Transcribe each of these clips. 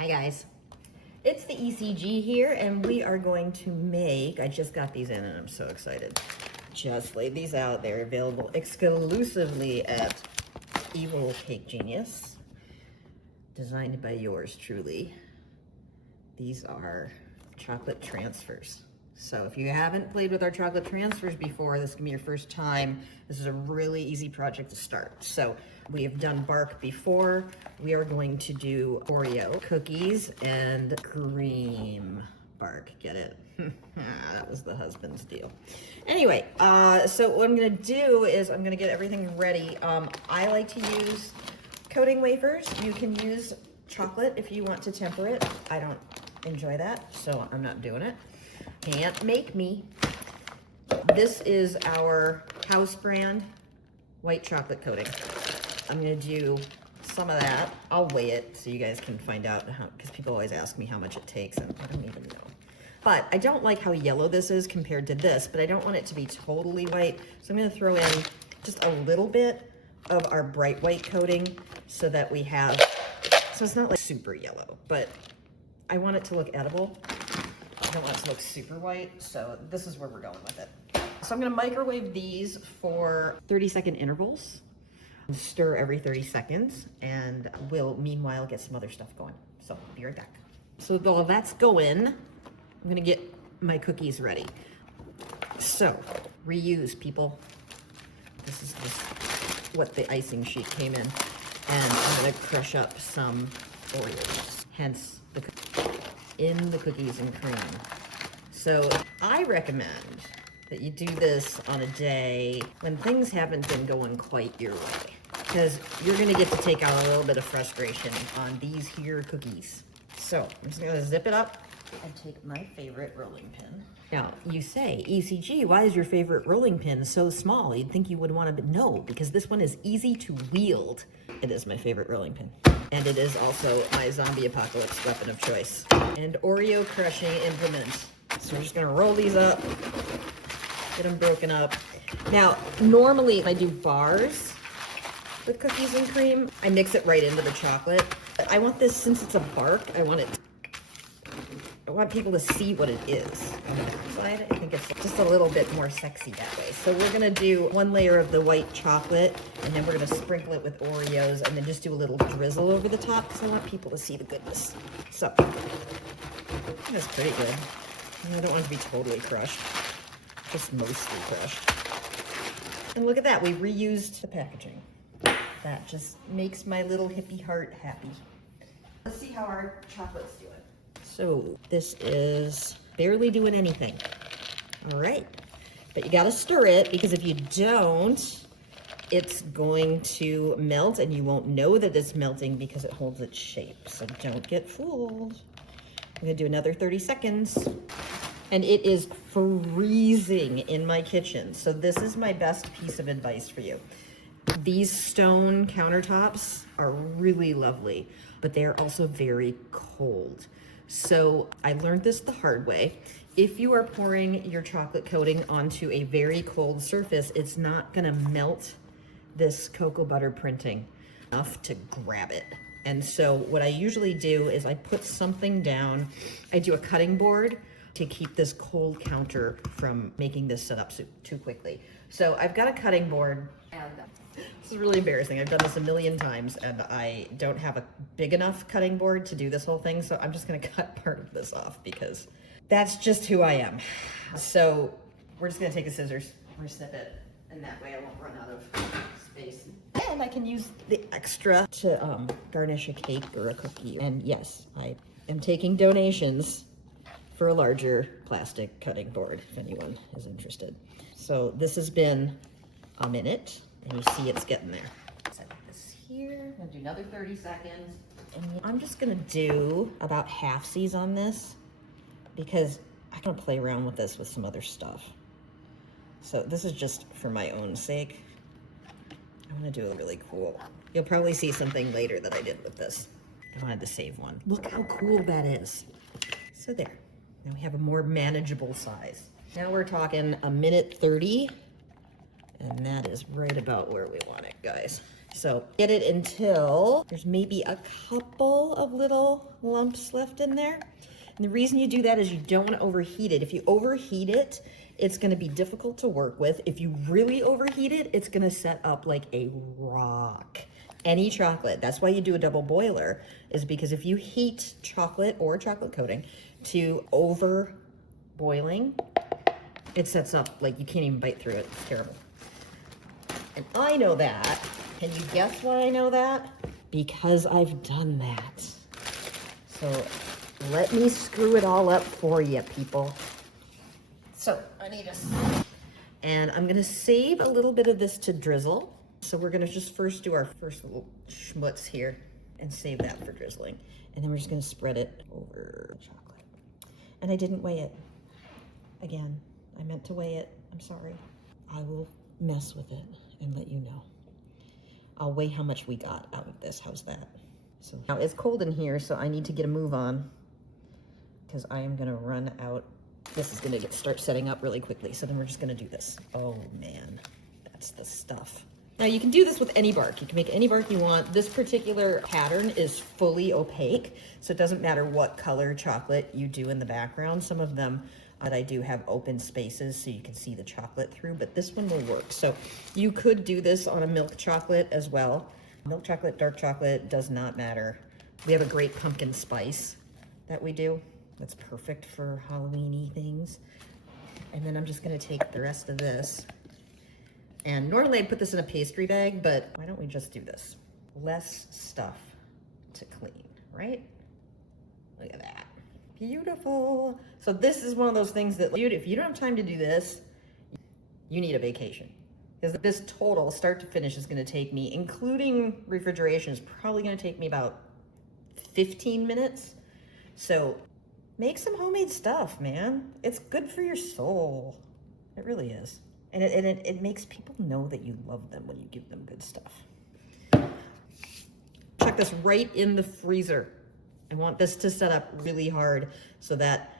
Hi guys, it's the ECG here and we are going to make, I just got these in and I'm so excited. Just laid these out. They're available exclusively at Evil Cake Genius. Designed by yours truly. These are chocolate transfers. So if you haven't played with our chocolate transfers before, this can be your first time. This is a really easy project to start. So we have done bark before. We are going to do Oreo cookies and cream bark. Get it? That was the husband's deal. Anyway, so what I'm gonna do is I'm gonna get everything ready. I like to use coating wafers. You can use chocolate if you want to temper it. I don't enjoy that, so I'm not doing it. Can't make me. This is our house brand white chocolate coating. I'm gonna do some of that. I'll weigh it so you guys can find out how, because people always ask me how much it takes and I don't even know. But I don't like how yellow this is compared to this, but I don't want it to be totally white. So I'm gonna throw in just a little bit of our bright white coating so that we have, so it's not like super yellow, but I want it to look edible. I don't want it to look super white, so this is where we're going with it. So I'm gonna microwave these for 30-second intervals. Stir every 30 seconds, and we'll meanwhile get some other stuff going. So I'll be right back. So while that's going, I'm gonna get my cookies ready. So, reuse, people. This is just what the icing sheet came in. And I'm gonna crush up some Oreos, hence the in the cookies and cream. So I recommend that you do this on a day when things haven't been going quite your way, because you're gonna get to take out a little bit of frustration on these here cookies. So I'm just gonna zip it up and take my favorite rolling pin. Now you say, ECG, why is your favorite rolling pin so small? You'd think you would want to know, because this one is easy to wield. It is my favorite rolling pin. And it is also my zombie apocalypse weapon of choice. And Oreo crushing implement. So we're just gonna roll these up, get them broken up. Now, normally if I do bars with cookies and cream, I mix it right into the chocolate. But I want this, since it's a bark, I want people to see what it is. On the backside, I think it's just a little bit more sexy that way. So we're gonna do one layer of the white chocolate, and then we're gonna sprinkle it with Oreos, and then just do a little drizzle over the top, because I want people to see the goodness. So, that's pretty good. I don't want it to be totally crushed, just mostly crushed. And look at that, we reused the packaging. That just makes my little hippie heart happy. Let's see how our chocolate's doing. So this is barely doing anything. All right, but you gotta stir it, because if you don't, it's going to melt and you won't know that it's melting because it holds its shape. So don't get fooled. I'm gonna do another 30 seconds. And it is freezing in my kitchen. So this is my best piece of advice for you. These stone countertops are really lovely, but they are also very cold. So I learned this the hard way. If you are pouring your chocolate coating onto a very cold surface, it's not gonna melt this cocoa butter printing enough to grab it. And so what I usually do is I put something down. I do a cutting board to keep this cold counter from making this set up too quickly. So I've got a cutting board, and this is really embarrassing. I've done this a million times and I don't have a big enough cutting board to do this whole thing. So I'm just gonna cut part of this off because that's just who I am. So we're just gonna take a scissors, we're gonna snip it, and that way I won't run out of space. And I can use the extra to garnish a cake or a cookie. And yes, I am taking donations for a larger plastic cutting board if anyone is interested. So this has been a minute, and you see it's getting there. Set this here. I'm gonna do another 30 seconds. And I'm just gonna do about halfsies on this, because I can play around with this with some other stuff. So this is just for my own sake. I'm gonna do a really cool. You'll probably see something later that I did with this. I wanted to save one. Look how cool that is. So there. Now we have a more manageable size. Now we're talking a minute 30, and that is right about where we want it, guys. So get it until there's maybe a couple of little lumps left in there. And the reason you do that is you don't want to overheat it. If you overheat it, it's going to be difficult to work with. If you really overheat it, it's going to set up like a rock. Any chocolate, that's why you do a double boiler, is because if you heat chocolate or chocolate coating to over boiling, it sets up like you can't even bite through it. It's terrible. And I know that. Can you guess why I know that? Because I've done that. So let me screw it all up for you, people. So I need and I'm gonna save a little bit of this to drizzle. So we're gonna just first do our first little schmutz here and save that for drizzling. And then we're just gonna spread it over chocolate. And I didn't weigh it. Again, I meant to weigh it. I'm sorry. I will mess with it and let you know. I'll weigh how much we got out of this. How's that? So now it's cold in here, so I need to get a move on because I am gonna run out. This is gonna start setting up really quickly. So then we're just gonna do this. Oh man, that's the stuff. Now you can do this with any bark. You can make any bark you want. This particular pattern is fully opaque, so it doesn't matter what color chocolate you do in the background. Some of them that I do have open spaces so you can see the chocolate through, but this one will work. So you could do this on a milk chocolate as well. Milk chocolate, dark chocolate, does not matter. We have a great pumpkin spice that we do. That's perfect for Halloween-y things. And then I'm just gonna take the rest of this. And normally I'd put this in a pastry bag, but why don't we just do this? Less stuff to clean, right? Look at that. Beautiful. So this is one of those things that, dude, if you don't have time to do this, you need a vacation. Because this total, start to finish, is gonna take me, including refrigeration, is probably gonna take me about 15 minutes. So make some homemade stuff, man. It's good for your soul. It really is. And it makes people know that you love them when you give them good stuff. Chuck this right in the freezer. I want this to set up really hard so that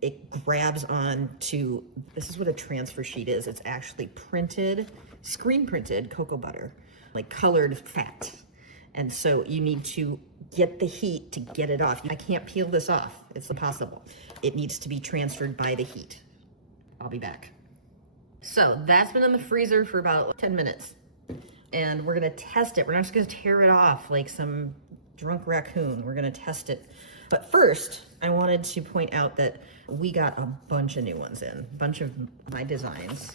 it grabs on to, this is what a transfer sheet is. It's actually printed, screen printed cocoa butter, like colored fat. And so you need to get the heat to get it off. I can't peel this off. It's impossible. It needs to be transferred by the heat. I'll be back. So that's been in the freezer for about 10 minutes. And we're gonna test it. We're not just gonna tear it off like some drunk raccoon. We're gonna test it. But first, I wanted to point out that we got a bunch of new ones in, a bunch of my designs.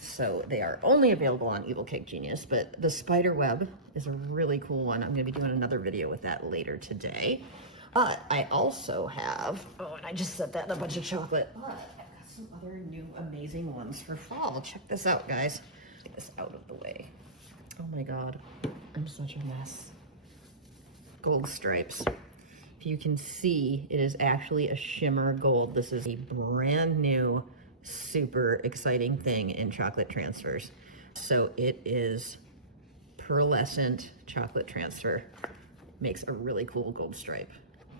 So they are only available on Evil Cake Genius, but the spider web is a really cool one. I'm gonna be doing another video with that later today. But I also have, oh, and I just set that in a bunch of chocolate. But I've got some other new amazing ones for fall. Check this out, guys. Get this out of the way. Oh my God, I'm such a mess. Gold stripes. If you can see, it is actually a shimmer gold. This is a brand new, super exciting thing in chocolate transfers. So it is pearlescent chocolate transfer. Makes a really cool gold stripe.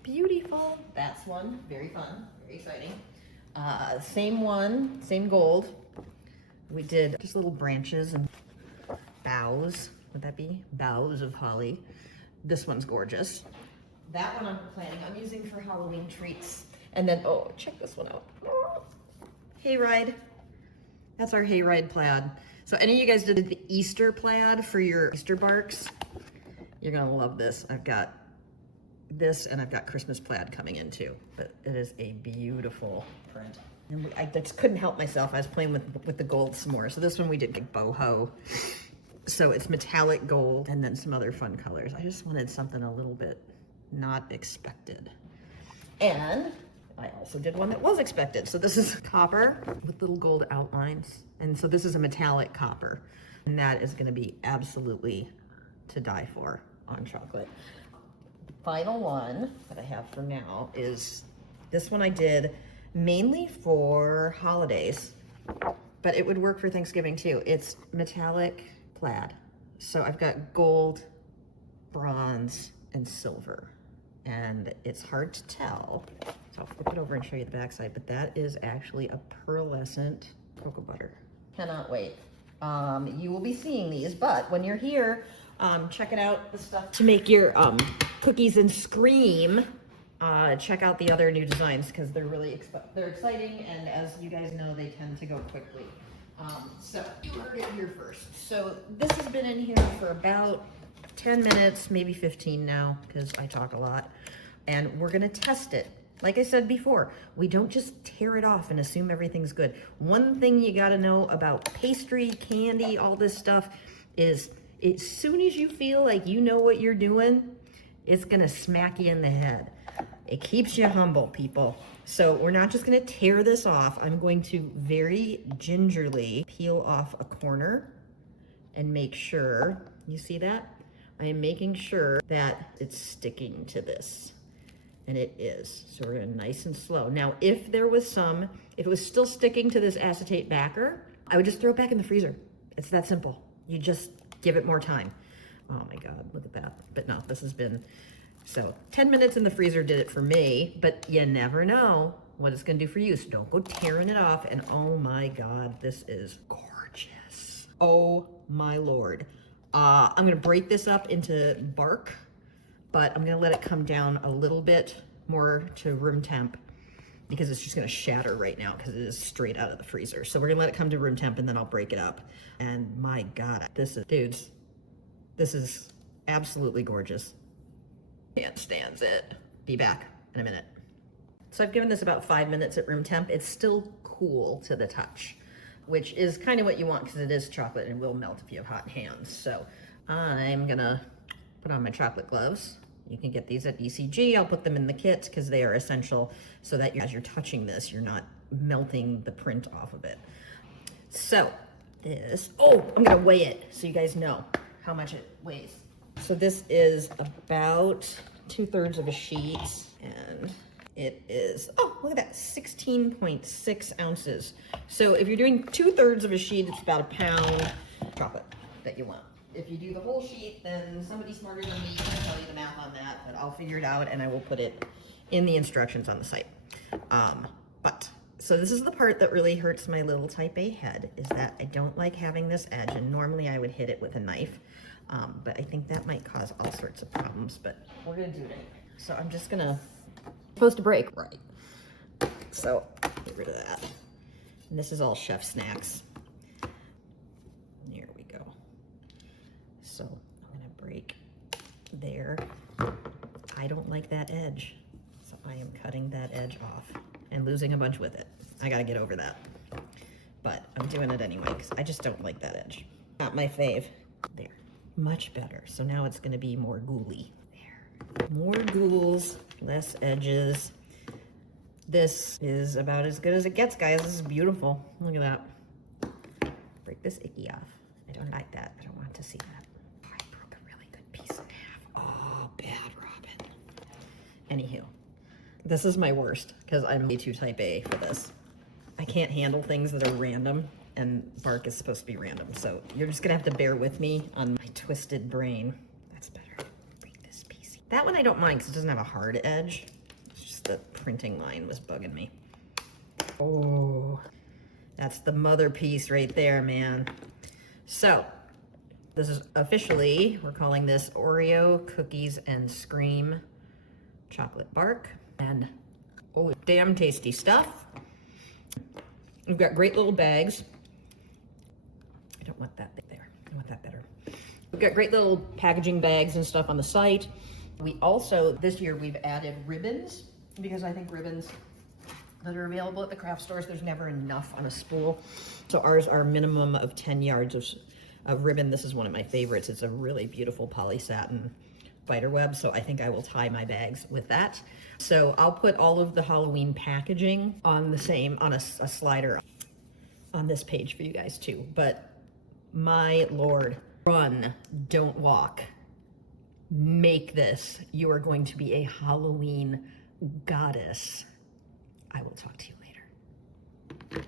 Beautiful. That's one. Very fun. Very exciting. Same one, same gold. We did just little branches and boughs. Would that be? Boughs of holly. This one's gorgeous. That one I'm using for Halloween treats. And then, oh, check this one out. Oh, hayride. That's our hayride plaid. So any of you guys did the Easter plaid for your Easter barks, you're gonna love this. I've got this and I've got Christmas plaid coming in too, but it is a beautiful print. And I just couldn't help myself. I was playing with the gold some more. So this one we did like boho. So it's metallic gold and then some other fun colors. I just wanted something a little bit not expected. And I also did one that was expected. So this is copper with little gold outlines. And so this is a metallic copper. And that is gonna be absolutely to die for on chocolate. Final one that I have for now is this one I did mainly for holidays, but it would work for Thanksgiving too. It's metallic plaid. So I've got gold, bronze, and silver. And it's hard to tell. So I'll flip it over and show you the backside, but that is actually a pearlescent cocoa butter. Cannot wait. you will be seeing these. But when you're here, checking out the stuff to make your cookies and scream, check out the other new designs because they're really they're exciting, and as you guys know, they tend to go quickly. So you heard it here first. So this has been in here for about 10 minutes, maybe 15 now, because I talk a lot. And we're gonna test it. Like I said before, we don't just tear it off and assume everything's good. One thing you gotta know about pastry, candy, all this stuff is as soon as you feel like you know what you're doing, it's gonna smack you in the head. It keeps you humble, people. So we're not just gonna tear this off. I'm going to very gingerly peel off a corner and make sure, you see that? I am making sure that it's sticking to this, and it is. So we're gonna nice and slow. Now, if it was still sticking to this acetate backer, I would just throw it back in the freezer. It's that simple. You just give it more time. Oh my God, look at that. But no, this has been, so 10 minutes in the freezer did it for me, but you never know what it's gonna do for you. So don't go tearing it off. And oh my God, this is gorgeous. Oh my Lord. I'm gonna break this up into bark, but I'm gonna let it come down a little bit more to room temp because it's just gonna shatter right now because it is straight out of the freezer. So we're gonna let it come to room temp and then I'll break it up. And my God, dudes, this is absolutely gorgeous. Can't stand it. Be back in a minute. So I've given this about 5 minutes at room temp. It's still cool to the touch, which is kind of what you want because it is chocolate and will melt if you have hot hands. So I'm gonna put on my chocolate gloves. You can get these at ECG. I'll put them in the kit because they are essential so that as you're touching this, you're not melting the print off of it. So I'm gonna weigh it so you guys know how much it weighs. So this is about 2/3 of a sheet, and it is, oh, look at that, 16.6 ounces. So if you're doing 2/3 of a sheet, it's about a pound chocolate that you want. If you do the whole sheet, then somebody smarter than me can tell you the math on that, but I'll figure it out and I will put it in the instructions on the site. So this is the part that really hurts my little type A head, is that I don't like having this edge, and normally I would hit it with a knife, but I think that might cause all sorts of problems, but we're gonna do it anyway. So I'm just gonna, supposed to break, right? So get rid of that. And this is all chef snacks. There we go. So I'm gonna break there. I don't like that edge, so I am cutting that edge off and losing a bunch with it. I gotta get over that. But I'm doing it anyway because I just don't like that edge. Not my fave. There, much better. So now it's gonna be more gooey. There, more ghouls, less edges. This is about as good as it gets, guys. This is beautiful. Look at that. Break this icky off. I don't like that. I don't want to see that. Oh, I broke a really good piece in half. Oh, bad Robin. Anywho, this is my worst because I'm way too type A for this. I can't handle things that are random, and bark is supposed to be random. So you're just gonna have to bear with me on my twisted brain. That's better. Break this piece. That one I don't mind because it doesn't have a hard edge. It's just the printing line was bugging me. Oh, that's the mother piece right there, man. So this is officially, we're calling this Oreo Cookies and Scream Chocolate Bark. And oh, damn tasty stuff. We've got great little bags. I don't want that there. I want that better. We've got great little packaging bags and stuff on the site. We also, this year, we've added ribbons because I think ribbons that are available at the craft stores, there's never enough on a spool. So ours are minimum of 10 yards of ribbon. This is one of my favorites. It's a really beautiful poly satin spider web, so I think I will tie my bags with that. So I'll put all of the Halloween packaging on a slider on this page for you guys too. But my Lord, run, don't walk. Make this. You are going to be a Halloween goddess. I will talk to you later.